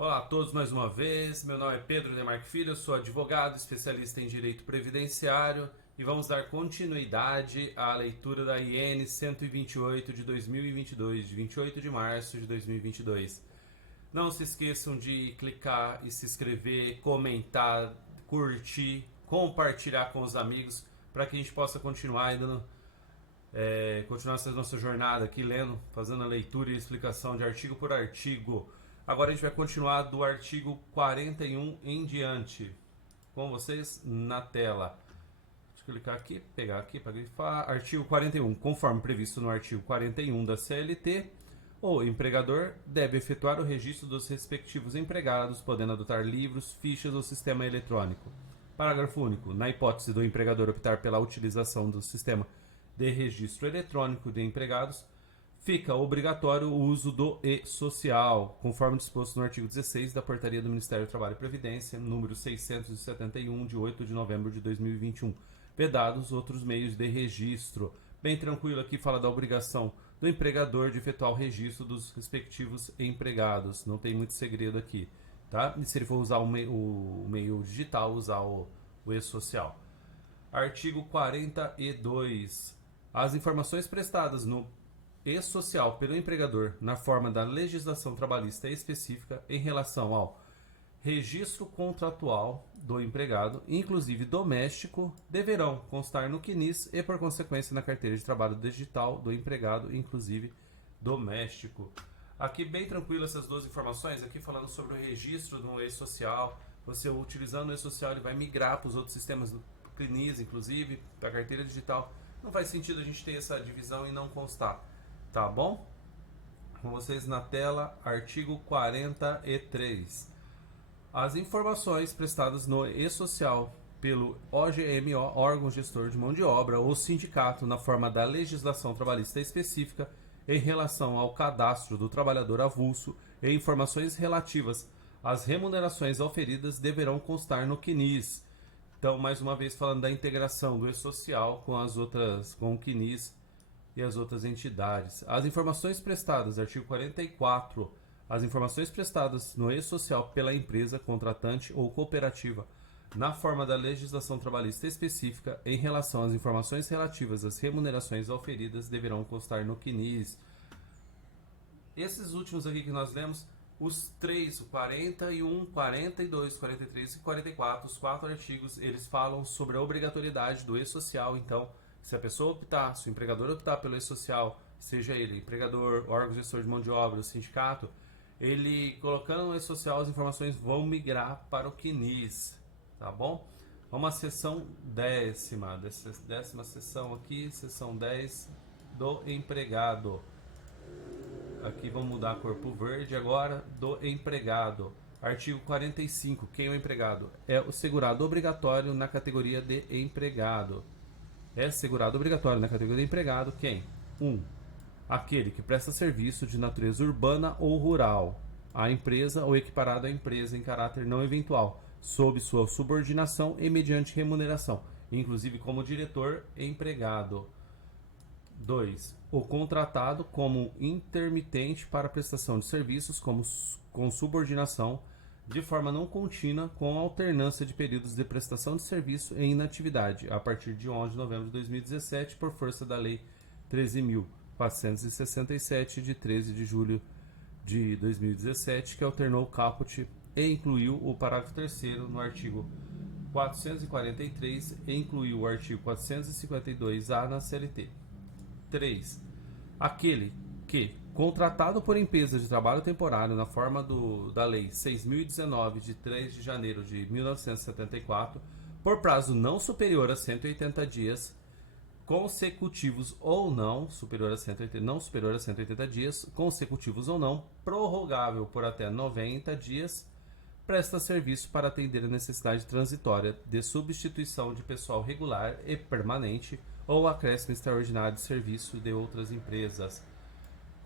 Olá a todos mais uma vez, meu nome é Pedro Demarque Filho, eu sou advogado, especialista em direito previdenciário e vamos dar continuidade à leitura da IN 128 de 2022, de 28 de março de 2022. Não se esqueçam de clicar e se inscrever, comentar, curtir, compartilhar com os amigos para que a gente possa continuar continuar essa nossa jornada aqui lendo, fazendo a leitura e explicação de artigo por artigo. Agora a gente vai continuar do artigo 41 em diante. Com vocês na tela. Deixa eu clicar aqui, pegar aqui para grifar. Artigo 41. Conforme previsto no artigo 41 da CLT, o empregador deve efetuar o registro dos respectivos empregados, podendo adotar livros, fichas ou sistema eletrônico. Parágrafo único. Na hipótese do empregador optar pela utilização do sistema de registro eletrônico de empregados, fica obrigatório o uso do e-social, conforme disposto no artigo 16 da Portaria do Ministério do Trabalho e Previdência, número 671, de 8 de novembro de 2021, vedados outros meios de registro. Bem tranquilo, aqui fala da obrigação do empregador de efetuar o registro dos respectivos empregados. Não tem muito segredo aqui, tá? E se ele for usar o meio digital, usar o e-social. Artigo 42. As informações prestadas no e-social pelo empregador na forma da legislação trabalhista específica em relação ao registro contratual do empregado, inclusive doméstico, deverão constar no CNIS e, por consequência, na carteira de trabalho digital do empregado, inclusive doméstico. Aqui bem tranquilo essas duas informações, aqui falando sobre o registro no e-social. Você utilizando o e-social, ele vai migrar para os outros sistemas do CNIS, inclusive, para a carteira digital. Não faz sentido a gente ter essa divisão e não constar. Tá bom? Com vocês na tela, artigo 43. As informações prestadas no e-social pelo OGMO, órgão gestor de mão de obra, ou sindicato, na forma da legislação trabalhista específica, em relação ao cadastro do trabalhador avulso e informações relativas às remunerações auferidas deverão constar no CNIS. Então, mais uma vez, falando da integração do e-social com o CNIS e as outras entidades. As informações prestadas, artigo 44, as informações prestadas no e-social pela empresa, contratante ou cooperativa, na forma da legislação trabalhista específica, em relação às informações relativas às remunerações auferidas, deverão constar no CNIS. Esses últimos aqui que nós lemos, os três, o 41, 42, 43 e 44, os 4 artigos, eles falam sobre a obrigatoriedade do e-social. Então, se a pessoa optar, se o empregador optar pelo e-social, seja ele empregador, órgão gestor de mão de obra, o sindicato, ele colocando no e-social, as informações vão migrar para o CNIS, tá bom? Vamos à seção 10ª seção aqui, seção 10 do empregado. Aqui vamos mudar a cor para o verde agora, do empregado. Artigo 45, quem é o empregado? É o segurado obrigatório na categoria de empregado. É segurado obrigatório na categoria de empregado quem? 1. Aquele que presta serviço de natureza urbana ou rural à empresa ou equiparado à empresa em caráter não eventual, sob sua subordinação e mediante remuneração, inclusive como diretor empregado. 2. O contratado como intermitente para prestação de serviços com subordinação de forma não contínua, com alternância de períodos de prestação de serviço e inatividade, a partir de 11 de novembro de 2017, por força da Lei 13.467, de 13 de julho de 2017, que alternou o caput e incluiu o parágrafo 3º no artigo 443 e incluiu o artigo 452-A na CLT. 3. Aquele que, contratado por empresa de trabalho temporário na forma da Lei 6.019, de 3 de janeiro de 1974, por prazo não superior a 180 dias consecutivos ou não, não superior a 180 dias consecutivos ou não, prorrogável por até 90 dias, presta serviço para atender a necessidade transitória de substituição de pessoal regular e permanente ou acréscimo extraordinário de serviço de outras empresas.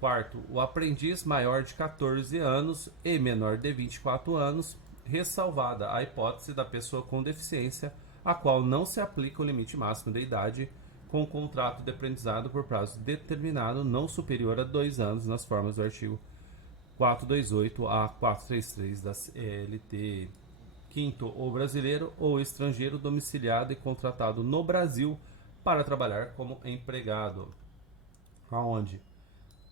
4. O aprendiz maior de 14 anos e menor de 24 anos, ressalvada a hipótese da pessoa com deficiência, a qual não se aplica o limite máximo de idade, com contrato de aprendizado por prazo determinado não superior a 2 anos, nas formas do artigo 428 a 433 da CLT. Quinto, o brasileiro ou estrangeiro domiciliado e contratado no Brasil para trabalhar como empregado. Aonde?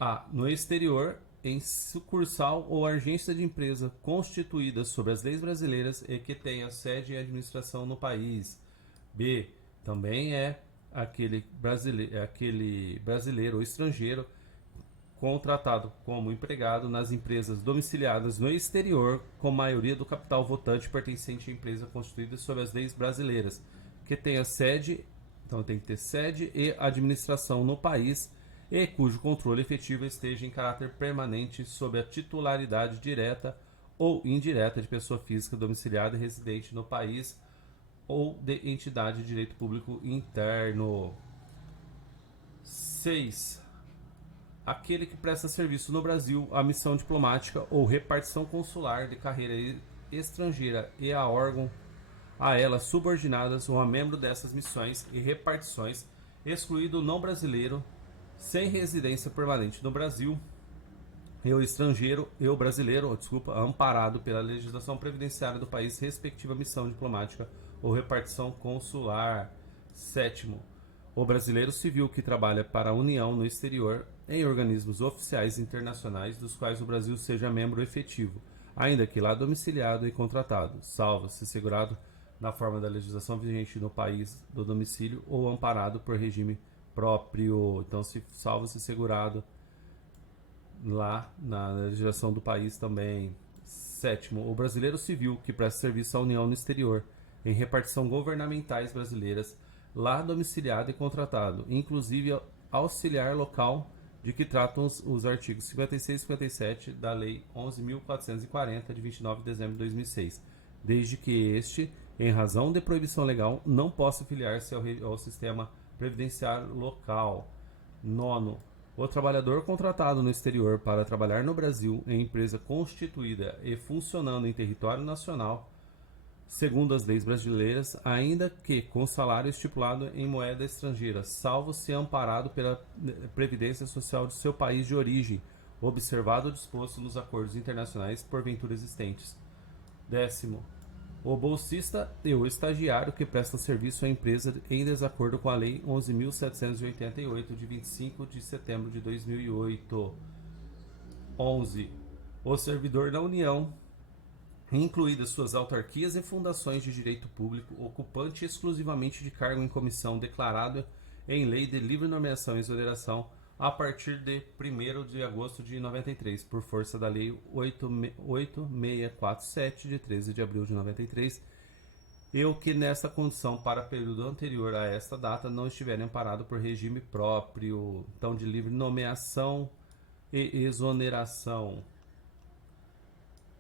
A. No exterior, em sucursal ou agência de empresa constituída sob as leis brasileiras e que tenha sede e administração no país. B. Também é aquele brasileiro ou estrangeiro contratado como empregado nas empresas domiciliadas no exterior, com maioria do capital votante pertencente à empresa constituída sob as leis brasileiras, que tenha sede, então tem que ter sede e administração no país, e cujo controle efetivo esteja em caráter permanente sob a titularidade direta ou indireta de pessoa física domiciliada e residente no país ou de entidade de direito público interno. 6. Aquele que presta serviço no Brasil a missão diplomática ou repartição consular de carreira estrangeira e a órgão a elas subordinadas ou a membro dessas missões e repartições, excluído o não brasileiro sem residência permanente no Brasil e o brasileiro, amparado pela legislação previdenciária do país respectiva missão diplomática ou repartição consular. 7. O brasileiro civil que trabalha para a União no exterior em organismos oficiais internacionais dos quais o Brasil seja membro efetivo, ainda que lá domiciliado e contratado, salvo se segurado na forma da legislação vigente no país do domicílio ou amparado por regime próprio. Então, salvo-se segurado lá na legislação do país também. 7. O brasileiro civil que presta serviço à União no exterior em repartição governamentais brasileiras, lá domiciliado e contratado, inclusive auxiliar local, de que tratam os artigos 56 e 57 da Lei 11.440, de 29 de dezembro de 2006, desde que este, em razão de proibição legal, não possa filiar-se ao sistema previdenciário local. 9. O trabalhador contratado no exterior para trabalhar no Brasil em empresa constituída e funcionando em território nacional, segundo as leis brasileiras, ainda que com salário estipulado em moeda estrangeira, salvo se amparado pela Previdência Social de seu país de origem, observado o disposto nos acordos internacionais porventura existentes. 10. O bolsista e o estagiário que prestam serviço à empresa em desacordo com a Lei 11.788, de 25 de setembro de 2008. 11. O servidor da União, incluídas suas autarquias e fundações de direito público, ocupante exclusivamente de cargo em comissão declarado em lei de livre nomeação e exoneração a partir de 1º de agosto de 93, por força da Lei 8647, de 13 de abril de 93, e o que nesta condição para período anterior a esta data não estiverem amparado por regime próprio, então de livre nomeação e exoneração.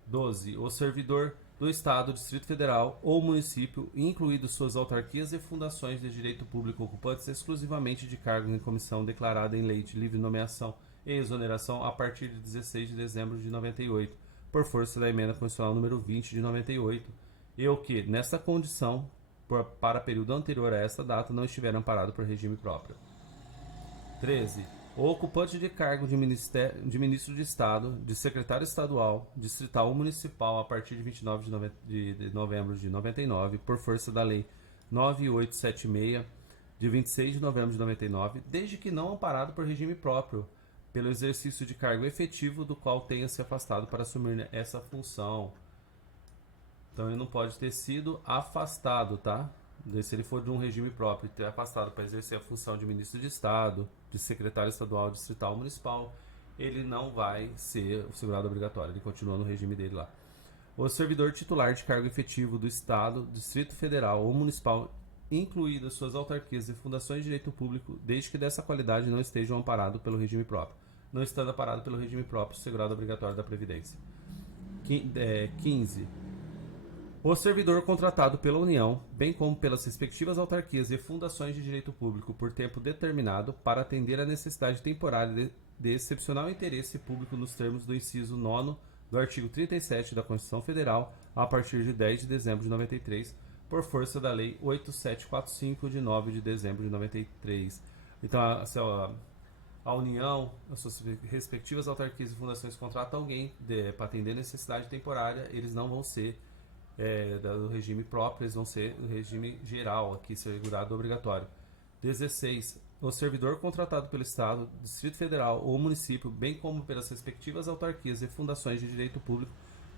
12. O servidor do Estado, Distrito Federal ou município, incluídos suas autarquias e fundações de direito público ocupantes exclusivamente de cargo em comissão declarada em lei de livre nomeação e exoneração a partir de 16 de dezembro de 98, por força da emenda constitucional número 20 de 98, e o que, nesta condição, para período anterior a esta data, não estiver amparado por regime próprio. 13. O ocupante de cargo de ministro de Estado, de secretário estadual, distrital ou municipal a partir de 29 de novembro de 99, por força da Lei 9876, de 26 de novembro de 99, desde que não amparado por regime próprio, pelo exercício de cargo efetivo do qual tenha se afastado para assumir essa função. Então ele não pode ter sido afastado, tá? Se ele for de um regime próprio e ter afastado para exercer a função de ministro de Estado, de secretário estadual, distrital, municipal, ele não vai ser o segurado obrigatório, ele continua no regime dele lá. O servidor titular de cargo efetivo do Estado, Distrito Federal ou Municipal, incluídas suas autarquias e fundações de direito público, desde que dessa qualidade não estejam amparados pelo regime próprio. Não estando amparado pelo regime próprio, segurado obrigatório da Previdência. 15. O servidor contratado pela União, bem como pelas respectivas autarquias e fundações de direito público por tempo determinado para atender à necessidade temporária de excepcional interesse público nos termos do inciso 9º do artigo 37 da Constituição Federal, a partir de 10 de dezembro de 93, por força da Lei 8745, de 9 de dezembro de 93. Então, a União, as suas respectivas autarquias e fundações contratam alguém para atender necessidade temporária, eles não vão ser do regime próprio, eles vão ser do regime geral, aqui segurado obrigatório. 16. O servidor contratado pelo Estado, Distrito Federal ou município, bem como pelas respectivas autarquias e fundações de direito público,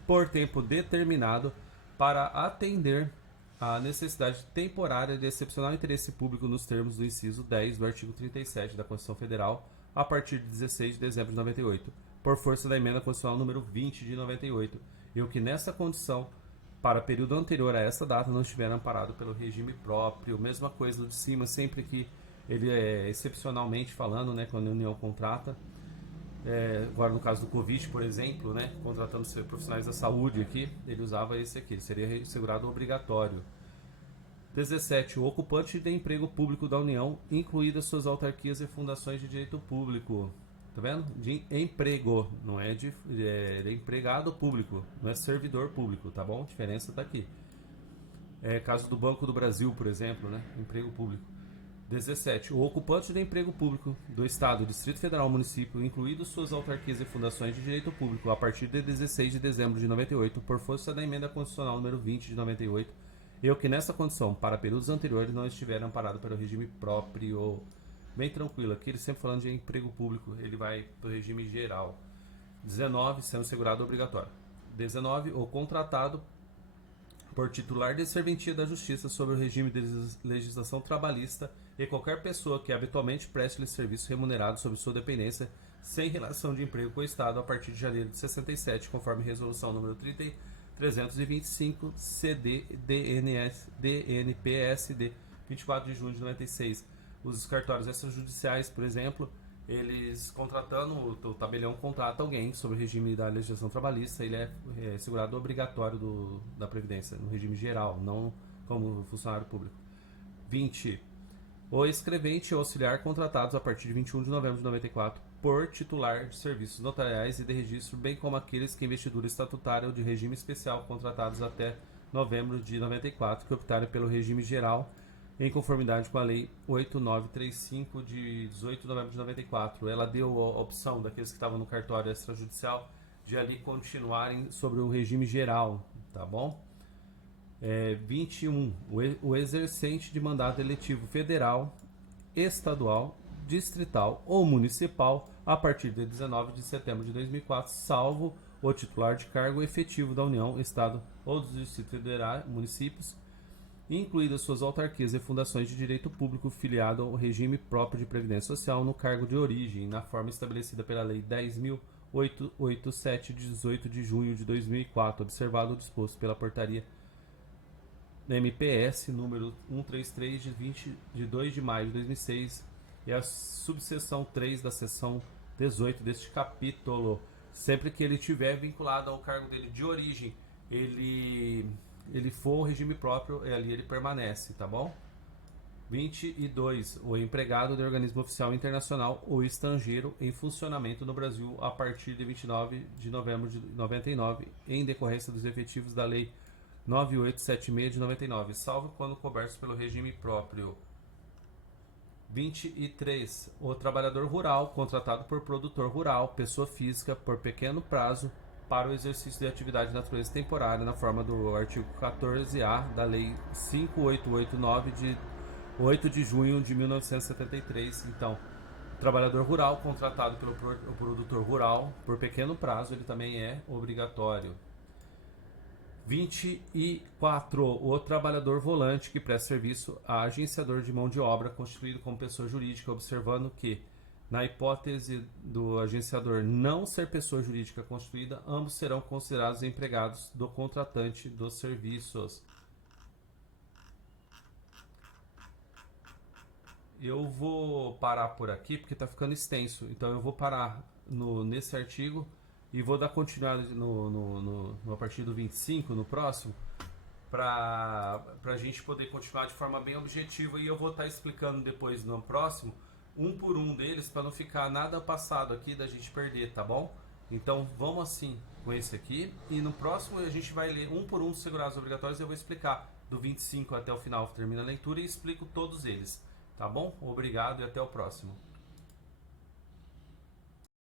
por tempo determinado, para atender a necessidade temporária de excepcional interesse público nos termos do inciso 10 do artigo 37 da Constituição Federal, a partir de 16 de dezembro de 98, por força da emenda constitucional número 20 de 98, e o que nessa condição, para período anterior a essa data, não estiver amparado pelo regime próprio. Mesma coisa do de cima, sempre que ele é excepcionalmente falando, né, quando a União contrata. Agora no caso do Covid, por exemplo, né, contratando profissionais da saúde aqui, ele usava esse aqui, seria segurado obrigatório. 17. O ocupante de emprego público da União, incluídas suas autarquias e fundações de direito público. Tá vendo? De emprego, não é de empregado público, não é servidor público, tá bom? A diferença tá aqui. Caso do Banco do Brasil, por exemplo, né? Emprego público. 17. O ocupante de emprego público do Estado, Distrito Federal, município, incluídos suas autarquias e fundações de direito público, a partir de 16 de dezembro de 98, por força da emenda constitucional número 20 de 98, e o que nessa condição, para períodos anteriores, não estiver amparado pelo regime próprio. Bem tranquilo, aqui ele sempre falando de emprego público, ele vai para o regime geral. 19, sendo segurado obrigatório. 19, o contratado por titular de serventia da Justiça sobre o regime de legislação trabalhista e qualquer pessoa que habitualmente preste-lhe serviço remunerado sob sua dependência sem relação de emprego com o Estado a partir de janeiro de 67, conforme resolução número 325 CD DNPSD 24 de junho de 96. Os cartórios extrajudiciais, por exemplo, eles contratando, o tabelião contrata alguém sobre o regime da legislação trabalhista, ele é segurado obrigatório da Previdência, no regime geral, não como funcionário público. 20. O escrevente ou auxiliar contratados a partir de 21 de novembro de 94 por titular de serviços notariais e de registro, bem como aqueles que investidura estatutária ou de regime especial contratados até novembro de 94, que optarem pelo regime geral, em conformidade com a Lei 8935 de 18 de novembro de 94. Ela deu a opção daqueles que estavam no cartório extrajudicial de ali continuarem sobre o regime geral, tá bom? 21. O exercente de mandato eletivo federal, estadual, distrital ou municipal a partir de 19 de setembro de 2004, salvo o titular de cargo efetivo da União, Estado ou dos Distritos Federais, municípios, incluídas suas autarquias e fundações de direito público filiado ao regime próprio de previdência social no cargo de origem, na forma estabelecida pela Lei 10.887, de 18 de junho de 2004, observado o disposto pela Portaria MPS número 133 de 2 de maio de 2006 e a subseção 3 da seção 18 deste capítulo. Sempre que ele estiver vinculado ao cargo dele de origem, ele for o regime próprio, ali ele permanece, tá bom? 22. O empregado de organismo oficial internacional ou estrangeiro em funcionamento no Brasil a partir de 29 de novembro de 99, em decorrência dos efetivos da Lei 9876 de 99, salvo quando cobertos pelo regime próprio. 23. O trabalhador rural contratado por produtor rural, pessoa física, por pequeno prazo, para o exercício de atividade de natureza temporária, na forma do artigo 14-A da Lei 5889 de 8 de junho de 1973. Então, o trabalhador rural contratado pelo produtor rural por pequeno prazo, ele também é obrigatório. 24. O trabalhador volante que presta serviço a agenciador de mão de obra constituído como pessoa jurídica, observando que, na hipótese do agenciador não ser pessoa jurídica constituída, ambos serão considerados empregados do contratante dos serviços. Eu vou parar por aqui porque está ficando extenso, então eu vou parar nesse artigo e vou dar continuidade a partir do 25, no próximo, para a gente poder continuar de forma bem objetiva, e eu vou estar explicando depois no próximo, um por um deles, para não ficar nada passado aqui da gente perder, tá bom? Então vamos assim com esse aqui, e no próximo a gente vai ler um por um os segurados obrigatórios, eu vou explicar do 25 até o final, termina a leitura e explico todos eles, tá bom? Obrigado e até o próximo.